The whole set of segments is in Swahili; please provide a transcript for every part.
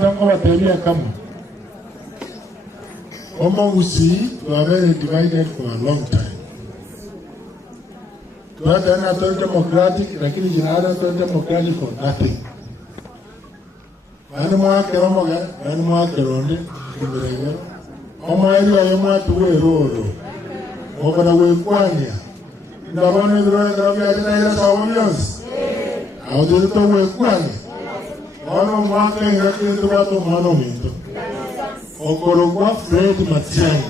tango batabia kama Omogusi were very divided for a long time. Tuatana to democratic, lakini jinada to democratic for nothing. Wani mwake moga, wani mwake ronde, kimbirega. Omaeli wa yema tuwe roro. Mokana wekwanya. Ndabone droga droga ina ila sawonios. Audito to wekwanya. Ono mwake ngakini tuwato mano minto. Okorogwa Fred Matiang'i.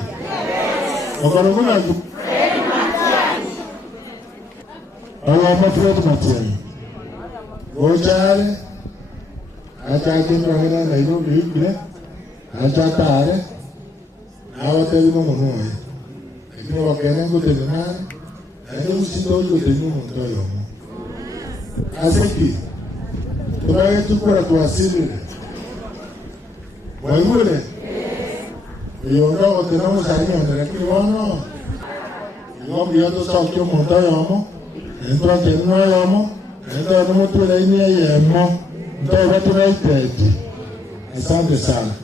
Okorogwa Fred Matiang'i. Awama Fred Matiang'i. Ochare. Acha timbrangina Nairobi bile. Acha tare. Awa telimo monoe. Ekino wakene kutengenana. Ene usitoli kutengenana montoyo. Asiki. Tunaye tukura tuasili. Waimule. Yo tenemos años, lakini wana ngombe yote sokyo montayo amo entra tena yamo entra no mtu la ini yemo ndio watu waitete. Asante sana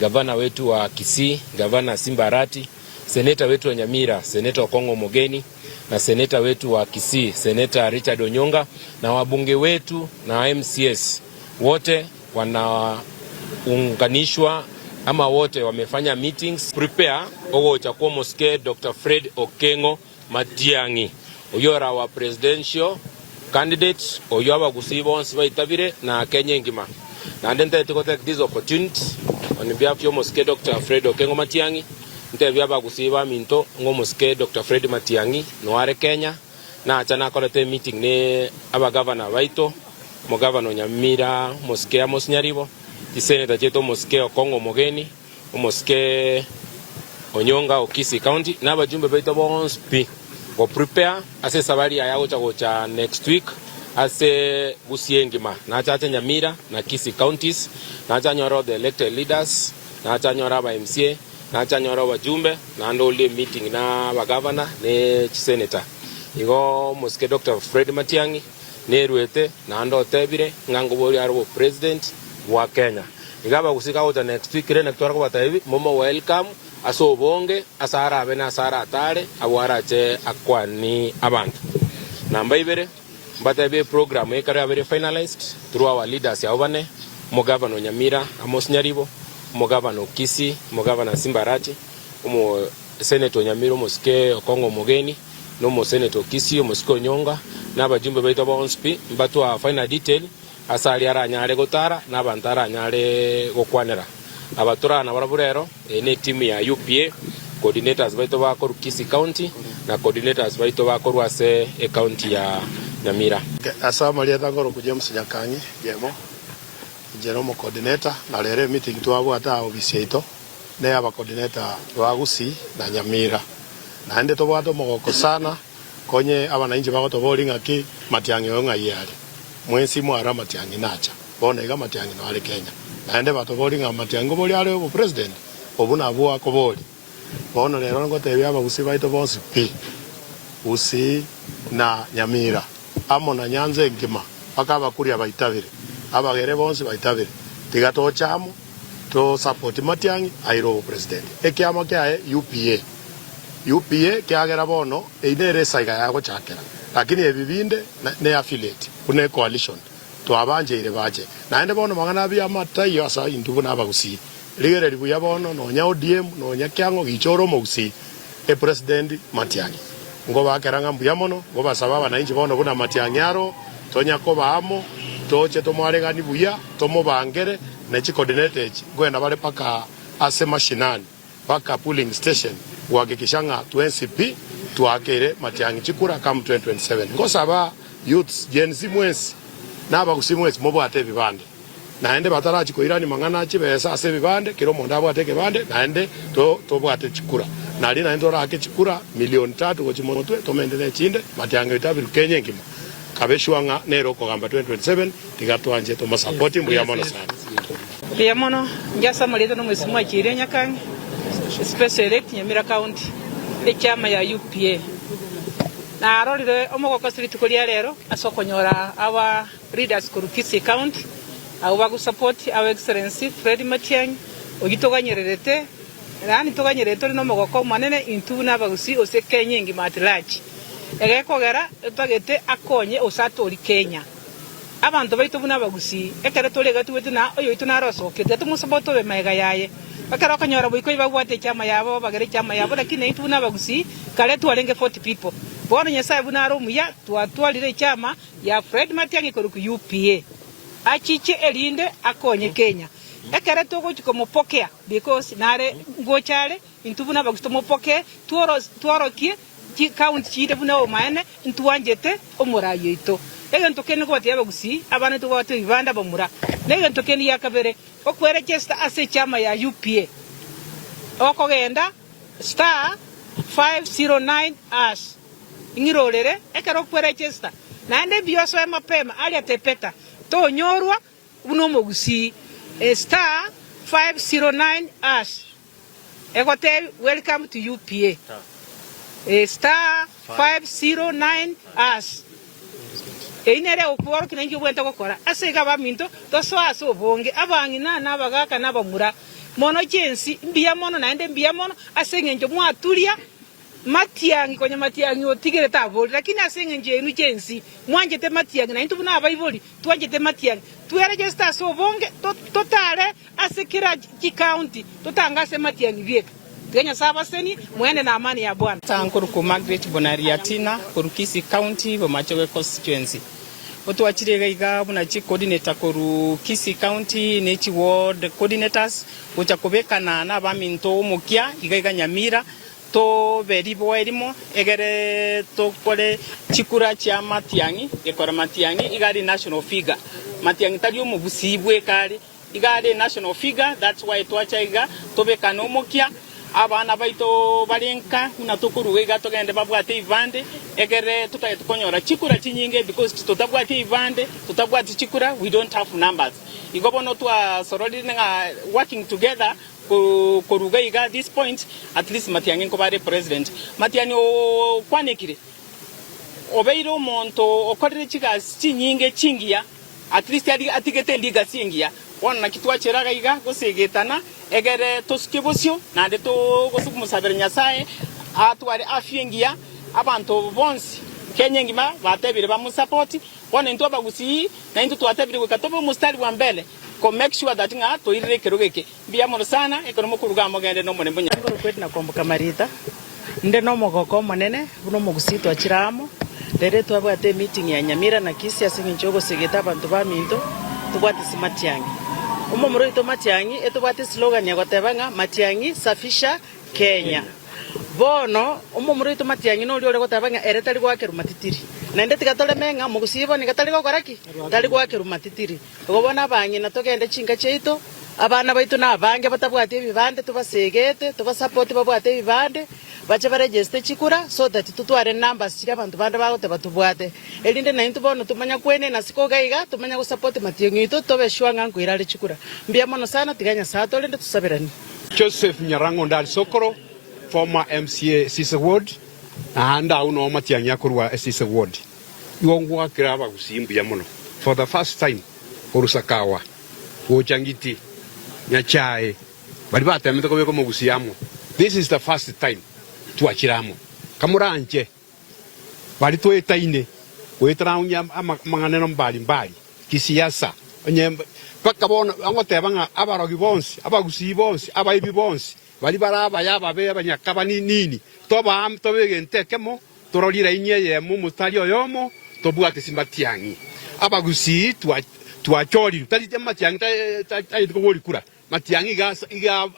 gavana wetu wa Kisii, gavana Simbarati, seneta wetu wa Nyamira, seneta Okongo Omogeni, na seneta wetu wa Kisii, seneta Richard Onyonga, na wabunge wetu na MCS wote wanaunganishwa ama wote wamefanya meetings prepare ogo chakwa moske Dr. Fred Okengo Matiang'i oyora wa presidential candidate oyoba gusibons baitabire na Kenya ngima na ndente to take this opportunity on behalf of moske Dr. Fred Okengo Matiang'i ntebya bagusiba minto ngo moske Dr. Fred Matiang'i no are Kenya na achana kolete meeting ne aba governor baito mo governor Nyamira moske Amos Nyaribo Seneta cheto moske Okongo Omogeni, moske Onyonga Kisii County, na bajumbe baito bonspi go prepare ase sabari ayago cha next week ase Busiengima na chacha Nyamira na Kisii counties na chacha nyoro the elected leaders na chacha nyoro ba MCA na chacha nyoro bajumbe na ndole meeting na ba governor ne senator igo moske Dr. Fred Matiang'i ne ruete na ndo tebire ngango bori arbo president wa Kenya. Igaba kusika uta next week rene kutora kwa taivi momo welcome aso bonge asara abena asara atare awara che akwani abantu. Namba ibere mbatabe program ekare abere finalized through our leaders ya obane mo governor Nyamira Amos Nyaribo, mo governor Kisii, mo governor Simbarati, mo senator Nyamira moske Okongo Omogeni, no mo senator Kisii moske Onyonga na bajumbe baito bonspi mbatu a final detail asali aranyare gotara na bantara anyare gokwanera abatura na baraburero ne team ya UPA coordinators baito ba koru Kisii County na coordinators baito ba koru ase county ya Nyamira. Asama lieta ngoro ku James Nyakangi yemo Jeromo coordinator na lere meeting tuabu ata ofisi ito ne aba coordinator wa Gusii na Nyamira na ende to bwato mogoko sana konye abananchi bagoto bolinga ki Matiang'i onga yale mwensi mwara Matiang'i nacha bona iga Matiang'i no ale Kenya naende bato bolinga Matiang'i boli ale obu president obuna abua ko boli bona lero ngo tebya Bagusii baito bonsi pi Gusii na Nyamira amo na Nyanza ngima akaba kuri abaitabire abagere bonsi baitabire tigato chamo to support Matiang'i airo president ekiamo kya UPA kiagera bono einere saiga yago chakera lakini ebibinde ne affiliate une coalition to abanje ire baje naende bono mangana bya matayo asa indubu na Bagusii ligere libuya bono no nya ODM no nya kyango gichoro Mogusii president Matiang'i ngo bakeranga mbuya mono ngo basaba abananchi bono buna Matiang'i aro tonya ko baamo toche tomwaregani buya tomo bangere ne chi coordinate gwenda bale paka ase mashinani paka polling station wagekishanga 20CP tuakere Matiang'i chikura kam 2027 ngo saba youths Gen Z mwensi na Bagusii mwensi mobo ate bibande naende batara chikoirani mangana chibesa ase bibande kiro monda bwate kebande naende to bwate chikura nali na ndora ake chikura milioni 3 go chimotwe tomendele chinde Matiang'i itabiru Kenya ngima kabeshwanga nero ko gamba 2027 tigatwanje to support mbuya mono sana ya mono njasa muleta no mwezi mwa chire Nyakangi special elect Nyamira county chama ya UPA na arorire omogoko street kulia lero asokonyora our leaders ku Kisii county abo bagusupport our excellency Fred Matiang'i ogitoganyererete rani toganyerete no mogoko manene intu n'abagusi ose Kenya ngimatilachi egekogera etagete akonye osatori Kenya abantu baitu buna bagusi ekere tolega tuwete na oyo itu narosokete tumusaboto be maiga yaye bakara kanyora boiko ibagwate chama yabo bagere chama yabo lakini itu buna bagusi kale tualenge 40 people bono nyasaye buna romuya twatwalire chama ya Fred Matiang'i koruku UPA achiche elinde akonye Kenya ekere togo chikomopokea because nare ngochale into buna bagusi tomopoke tworokie county chide buna o maene ntuwanjete omurayo ito egento kene kwati abagusi abana tuwate ibanda bamura negento kene yakabere okweregister ase chama ya UPA okogenda *509# ingirorere ekero kweregister nande bioso emapema ali atepeta to nyorwa buno mogusi *509# egote welcome to UPA *509# einere oporo kinengi bwenta gukora asega baminto toswaso bonge abangi na bagaka nabamura mono jensi mbia mono naende mbia mono asengenjo mwatulia Matiang'i konye Matiang'i otigere taboli lakini asengenje enu jensi mwanjete Matiang'i na intu na baiboli twanjete Matiang'i tueregister so bonge totale asekira ki county totangase Matiang'i bieka Kenya saba seni muende na amani ya Bwana. Tankuru ku Margaret Bonariatina Kurukisi County Bomachowe constituency. Otu wachirega iga buna chi coordinator Kurukisi County nechi ward coordinators uchakobeka na baminto mukia iga Nyamira to beribo erimo egere to kole chikura cha Matiang'i ekora Matiang'i igari national figure Matiang'i tali omubusibwe kali igari national figure that's why twacha iga tobeka no mukia abana baito balenka unatokuruwe gato gende babwate ivande egere tutayekonyora chikura chinyinge because tutabwate ivande tutabwate chikura we don't have numbers igobono twa sorori nga working together koruga iga at this point at least Matiang'i ko bare president Matiang'i o kwanekire obeiro monto okorire chigas chinyinge chingia at least atigete liga singia wana kitwa cheraga iga gosegetana egere toskebosio nande to gosukumusabira Nyasaye atware afiengia abantu bonsi Kenya ngima batebire bamusupport wana into abagusi na into twatebire gukatobo mustari wa mbele ko make sure that nga to irire kerogeke bia mono sana ekonomo kuruga mogende no mone munya ngoro kwete na komboka marita nde no mogoko monene buno mogusi twachiramo rere twabwate meeting ya Nyamira na kisi asinginjogo segeta abantu baminto tubwate Matiang'i umumuro ito Matiang'i etubwate slogan ya gotebanga Matiang'i safisha Kenya bono umumuro ito Matiang'i no riore gotebanga eretari gwakeru matitiri na ndete gatole menga mugusibo ni gatali gokoraki tali gwakeru matitiri gobona bangi na togende chinga cheito abana baitu na bange batabwate ibibande tubasegete tubasupport babwate ibibande bache baregister chikura so that tutware numbers chira abantu bande bagote batubwate elinde na into bono tumanya kwene na siko gaiga tumanya go support Matiang'i ito tobe shwanga ngwirale chikura mbia mono sana tiganya sato lende tusabirani Joseph Nyarango Ndali Sokoro former MCA Sisa Ward anda uno Matiang'i akorwa Sisa Ward yongwa kiraba gusimbia mono for the first time Orusakawa Ochangiti Nyachae bali batemete ko mugusiamo this is the first time tuachiramo kamuranje bali toetaine wetraunya amanganeno mbali kisiasa onye pakabona angotebanga abarogi bonsi abagusi bonsi abaibi bonsi bali baraba yaba be abanyakaba nini toba tobegentekemo torolira inye mu mutali oyomo tobwate Matiang'i abagusi tuachori tali Matiang'i tai kugori kura Matiang'i iga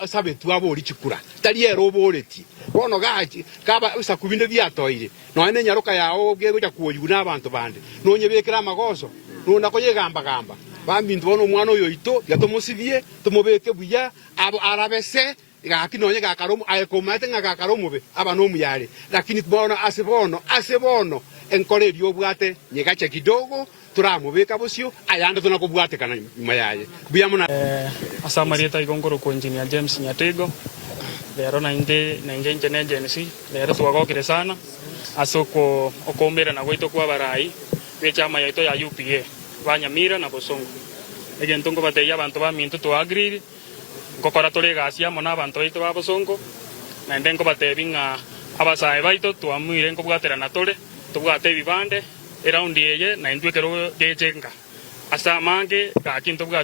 sabe tuabori chikura tali eroboreti bono gachi kaba usakubinde byatoire no ene nyaruka yao gegoja kuoyuna abantu bande no nyebekera amagoso no nakoyegamba gamba bambintu bono mwana oyo ito yatomusibie tumubeke buya abo arabese gakinonye gakaromu ayekomate ngakaromu abano muyale lakini tubona asebono enkole byobwate nyegache kidogo turamubeka bosio ayanda tunakobwate kana mayaye buyamuna asamarieta igongoro ko engineer James Nyatego lero na inde agency lero twagokire sana asoko okombera na goito kwa barai be chama yaito ya UPA Banyamira na Bosongo egento ngobateia abantu ba minto twagriri ngokora turi gasi amo na abantu baitu ba bosongo na ende ngobatebi ng'a abasae baitu twamwire ngobwaterana turi tubwate bibande eraundi eye na intwekero gejenga asa mange gakinto